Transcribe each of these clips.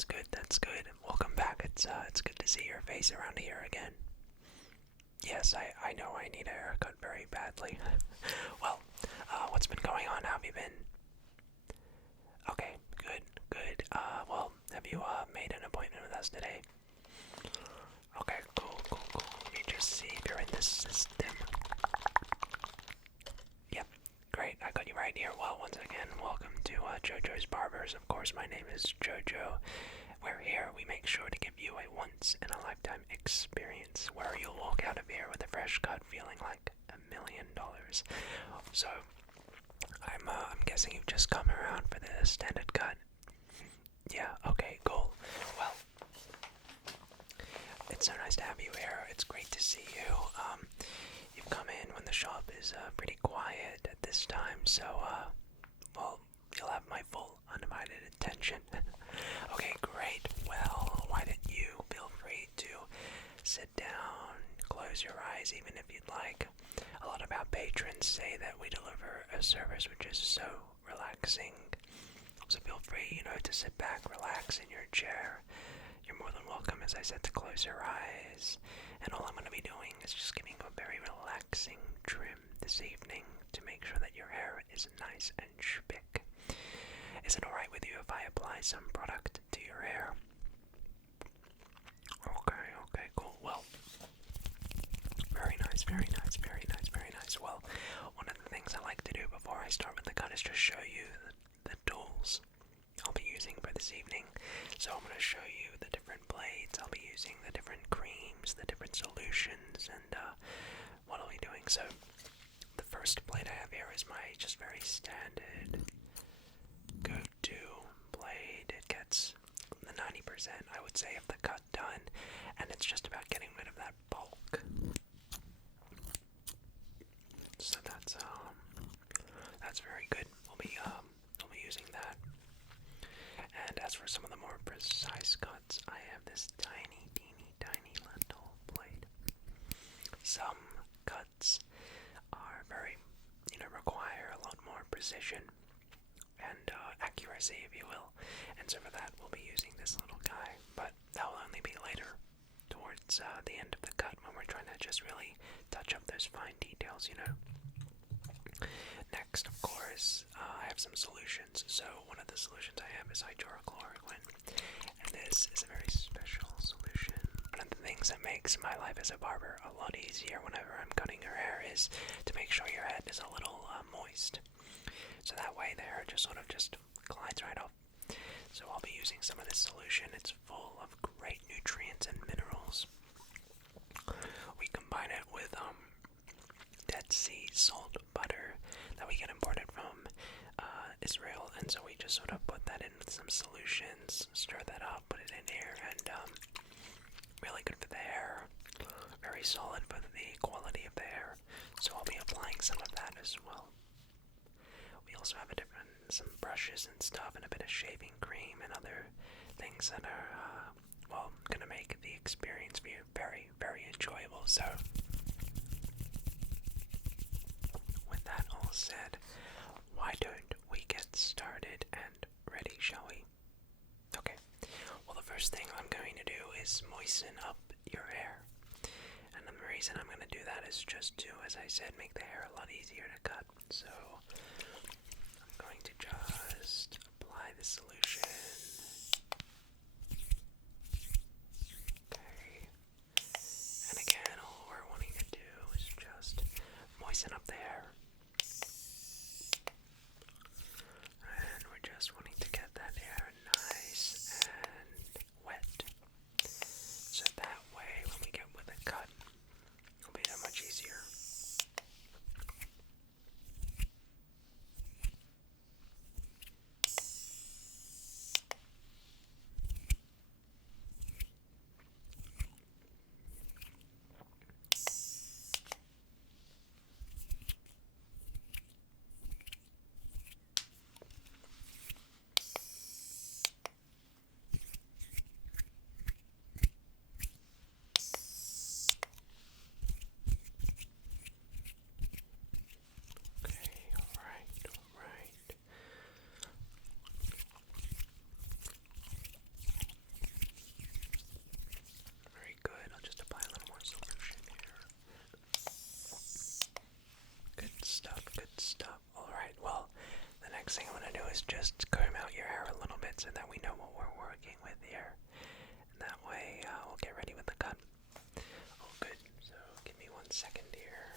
That's good. That's good. Welcome back. It's good to see your face around here again. Yes, I know I need a haircut very badly. Well, what's been going on? How have you been? Okay, good, good. Well, have you made an appointment with us today? Okay, cool, cool, cool. Let me just see if you're in this system. Yep, great. I got you right here. Well, once again, welcome to JoJo's Barbers. Of course, my name is JoJo. We're here. We make sure to give you a once-in-a-lifetime experience where you'll walk out of here with a fresh cut feeling like $1,000,000. So, I'm guessing you've just come around for the standard cut. Yeah, okay, cool. Well, it's so nice to have you here. It's great to see you. You've come in when the shop is pretty quiet at this time, so, well, you'll have my full undivided attention. Okay, great. Well, why don't you feel free to sit down, close your eyes even if you'd like. A lot of our patrons say that we deliver a service which is so relaxing. So feel free, to sit back, relax in your chair. You're more than welcome, as I said, to close your eyes. And all I'm going to be doing is just giving you a very relaxing trim this evening to make sure that your hair is nice and spick. Is it alright with you if I apply some product to your hair? Okay, cool. Well, very nice, very nice, very nice, very nice. Well, one of the things I like to do before I start with the cut is just show you the tools I'll be using for this evening. So I'm going to show you the different blades I'll be using, the different creams, the different solutions, and what I'll be doing. So the first blade I have here is my just very standard go-to blade. It gets the 90%, I would say, of the cut done, and it's just about getting rid of that bulk. So that's very good. We'll be using that. And as for some of the more precise cuts, I have this tiny, teeny, tiny little blade. Some cuts are very, require a lot more precision and accuracy, if you will. And so for that, we'll be using this little guy. But that will only be later, towards the end of the cut, when we're trying to just really touch up those fine details, Next, of course, I have some solutions. So one of the solutions I have is hydrochloroquine, and this is a very special solution. One of the things that makes my life as a barber a lot easier whenever I'm cutting your hair is to make sure your head is a little moist. So that way the hair just glides right off. So I'll be using some of this solution. It's full of great nutrients and minerals. We combine it with Dead Sea salt butter that we get imported from Israel, and so we just sort of put that in with some solutions, stir that up, put it in here, and really good for the hair, very solid for the quality of the hair. So I'll be applying some of that as well. We also have some brushes and stuff, and a bit of shaving cream and other things that are gonna make the experience for you very, very enjoyable. So with that all said, why don't we get started and ready, shall we? Okay, well, the first thing I'm going to do is moisten up your hair. And the reason I'm going to do that is just to, as I said, make the hair a lot easier to cut. So I'm going to just apply the solution. Okay. And again, all we're wanting to do is just moisten up the hair. And we're just wanting to get that hair nice and wet. So that way, when we get with a cut, it'll be that much easier. second here.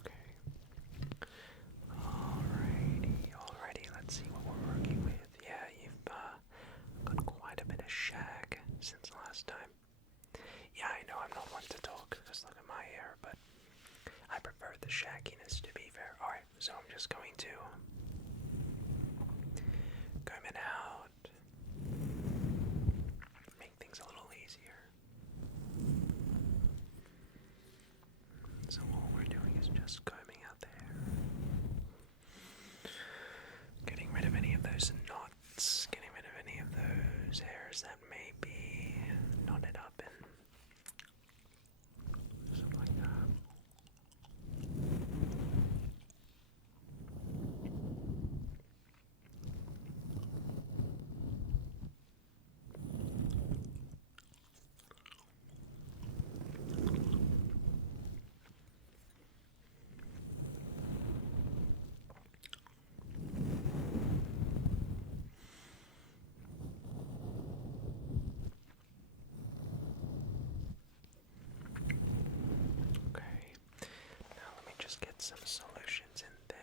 Okay. Alrighty, let's see what we're working with. Yeah, you've got quite a bit of shag since last time. Yeah, I know I'm not one to talk, because look at my hair, but I prefer the shagginess, to be fair. Alright, so I'm just going to comb it out, make things a little easier. So all we're doing is just combing out the hair, getting rid of any of those knots, getting rid of any of those hairs that may be knotted up and stuff like that. Okay, now let me just get some solutions in there.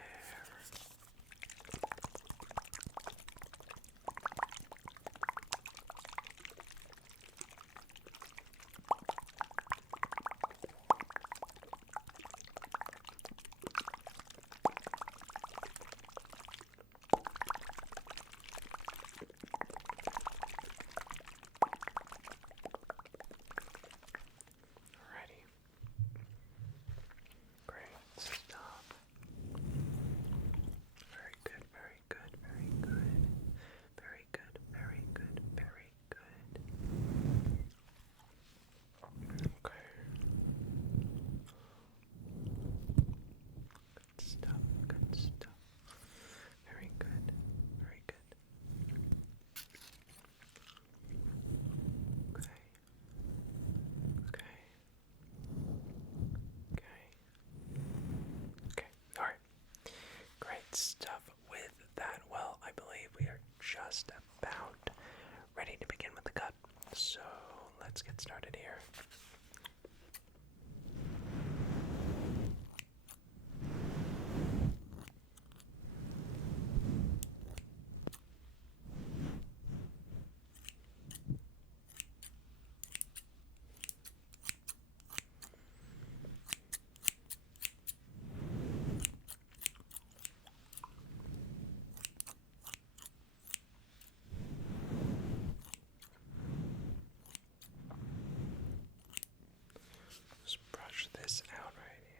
Alrighty. Great stuff. Very good, very good, very good. Very good, very good, very good. Okay. Good stuff, good stuff. Very good, very good. Okay. Okay. Okay. Okay. Alright. Great stuff with that. Well, I believe we are just about ready to begin with the cut. So let's get started here. Just brush this out right here.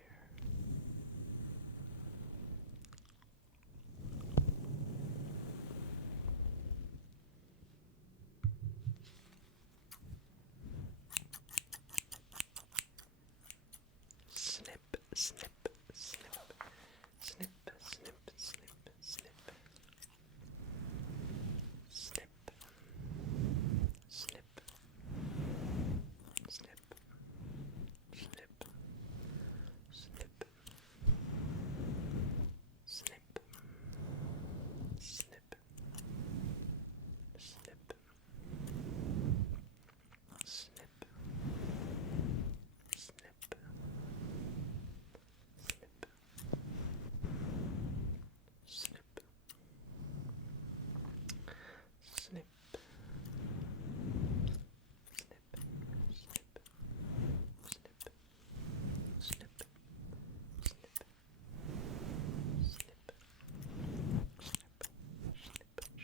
Snip, snip, snip, snip, snip, snip, snip. Snip, snip, snip, snip, snip, snip, snip, snip, snip, snip, snip, snip, snip,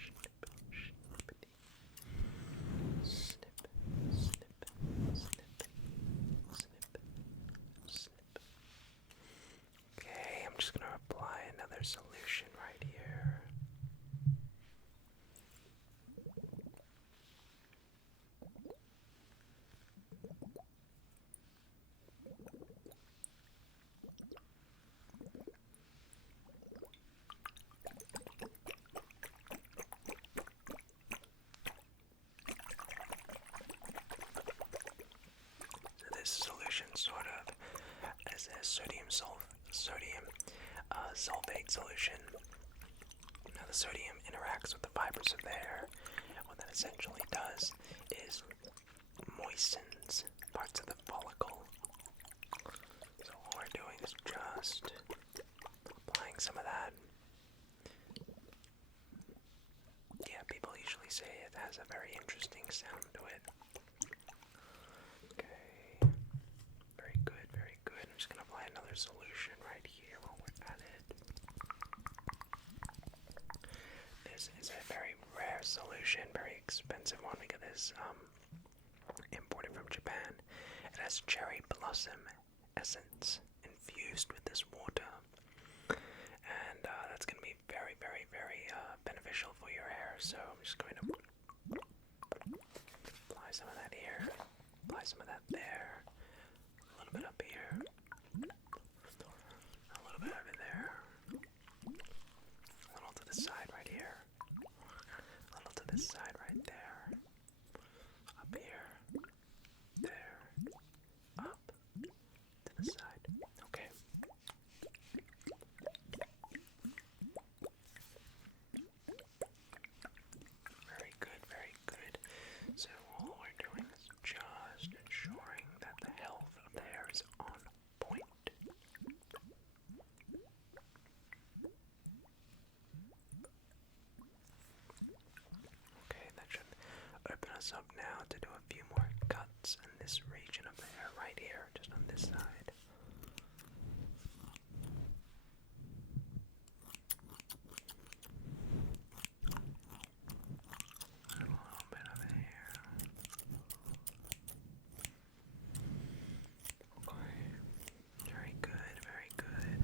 snip, snip, snip, snip, Okay, I'm just going to apply another solution right here. So this solution sort of as a sodium sulfate solution. Now the sodium interacts with the fibers of the hair, and what that essentially does is moistens parts of the follicle. So all we're doing is just applying some of that. Yeah, people usually say it has a very interesting sound to it. Okay. Very good, very good. I'm just gonna apply another solution right here while we're at it. This is a very rare solution, very expensive one. We got this imported from Japan. It has cherry blossom essence infused with this water, and that's going to be very, very, very beneficial for your hair. So I'm just going to apply some of that here, apply some of that there, a little bit up here, a little bit over there, a little to the side right here, a little to this side right there, up here, there, up, to the side. Okay. Very good, very good. So all we're doing is just ensuring that the health of the hair is on point. Okay, that should open us up now to do a few more cuts in this region of the hair right here, just on this side. A little bit of hair. Okay, very good, very good.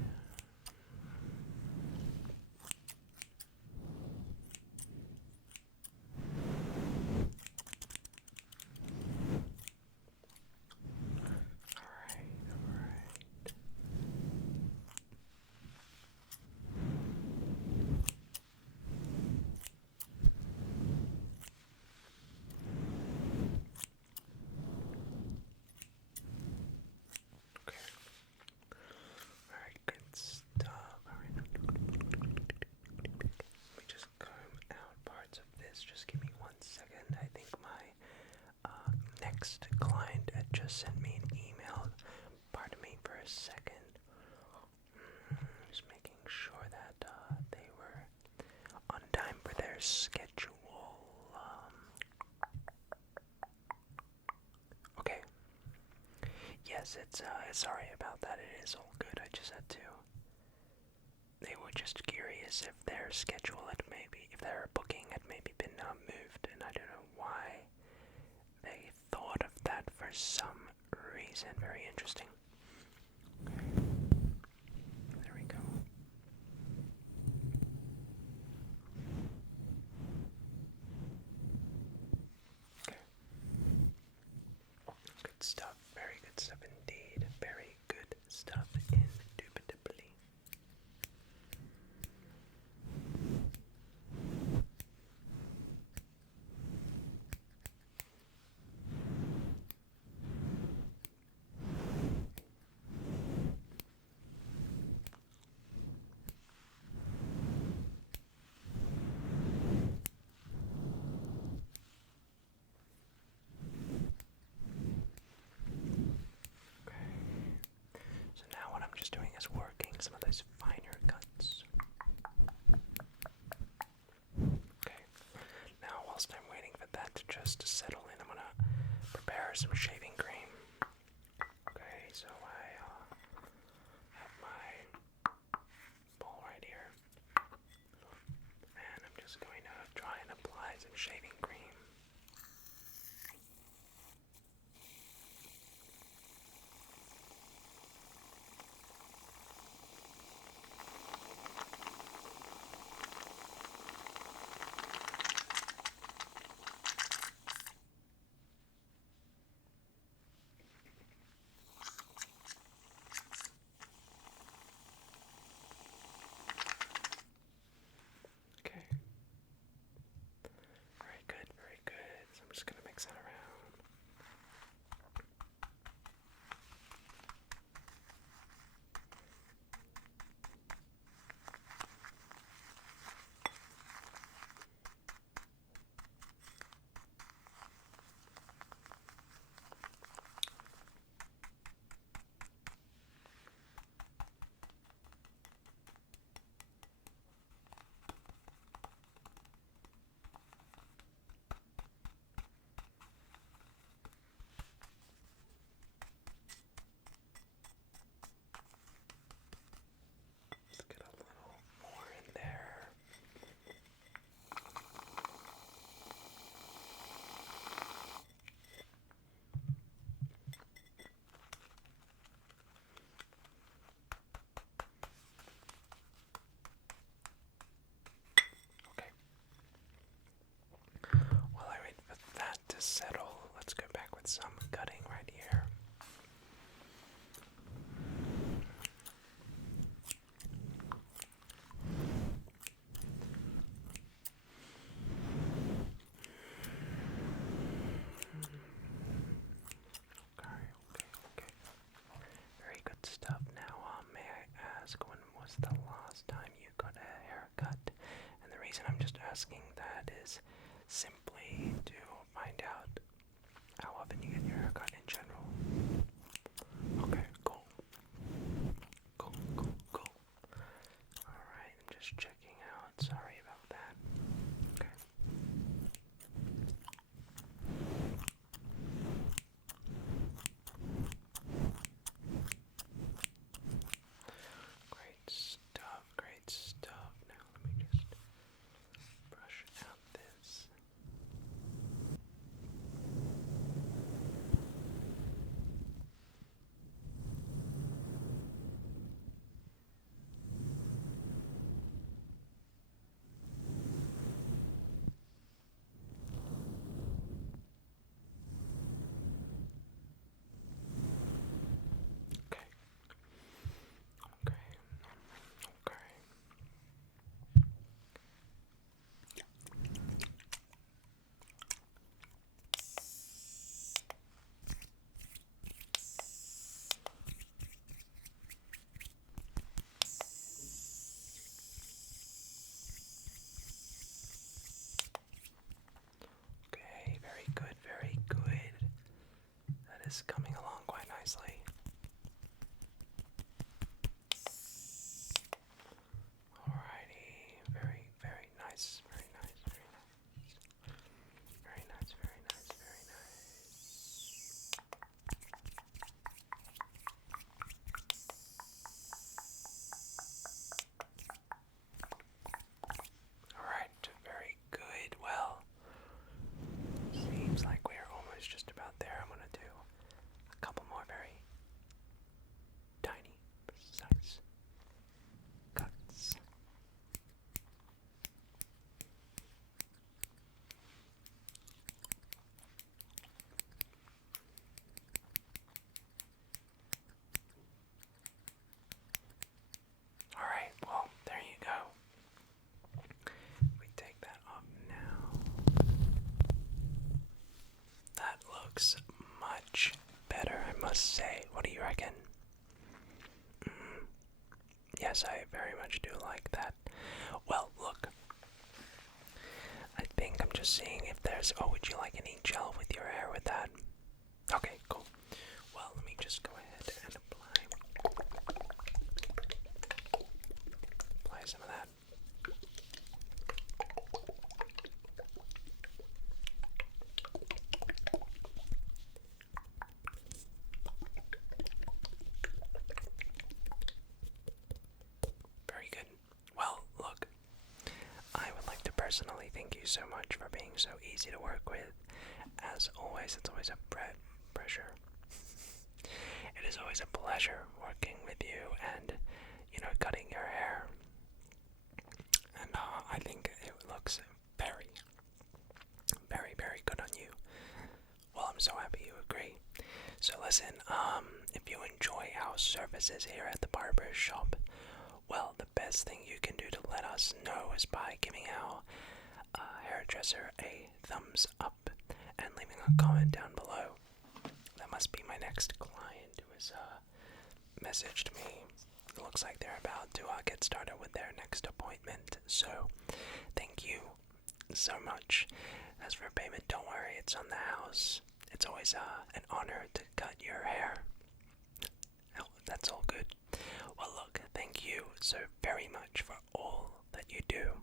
Alright. Okay. Very good stuff. Alright. Let me just comb out parts of this. Just give me 1 second. I think my next client had just sent me an email. Pardon me for a second. Just making sure that they were on time for their schedule. Okay. Yes, it's sorry about that. It is all good. I just had to. They were just curious if their schedule had if their booking had maybe been moved, and I don't know why they thought of that for some reason. Very interesting. Okay. There we go. Okay. Good stuff. Very good stuff indeed. Very good stuff indubitably. the last time you got a haircut? And the reason I'm just asking that is simply to find out how often you get your haircut in general. Okay, cool. Cool, cool, cool. Alright, I'm just checking out. Sorry about that. Okay. Great stuff, great stuff. Now let me just brush out this. Okay. Okay. Okay. Okay, very good, very good. That is coming along quite nicely. Alrighty, very, very nice, very nice, very nice. Very nice, very nice, very nice. Alright, very good. Well, seems like we're almost just about there. I'm gonna do a couple more very tiny, precise cuts. Alright, well, there you go. We take that off now. That looks much better, I must say. What do you reckon? Yes, I very much do like that. Well, look. I think I'm just seeing if there's... Oh, would you like any gel with your hair with that? Okay, cool. Well, let me just go ahead and apply some of that. Very good. Well, look, I would like to personally thank you so much for being so easy to work with. As always, it's always a pressure. It is always a pleasure working with you and, cutting your hair. And I think it looks very, very, very good on you. Well, I'm so happy you agree. So listen, if you enjoy our services here at the barber shop, well, the best thing you can do to let us know is by giving our hairdresser a thumbs up and leaving a comment down below. That must be my next client who has messaged me. It looks like they're about to get started with their next appointment. So, thank you so much. As for payment, don't worry, it's on the house. It's always an honor to cut your hair. Oh, that's all good. Well, look, thank you so very much for all that you do.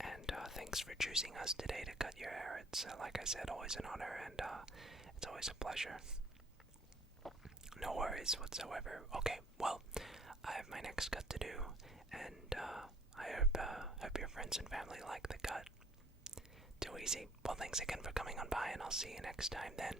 And thanks for choosing us today to cut your hair. It's, like I said, always an honor, and it's always a pleasure. No worries whatsoever. Okay, well, I have my next cut to do, and I hope your friends and family like the cut. Too easy. Well, thanks again for coming on by, and I'll see you next time then.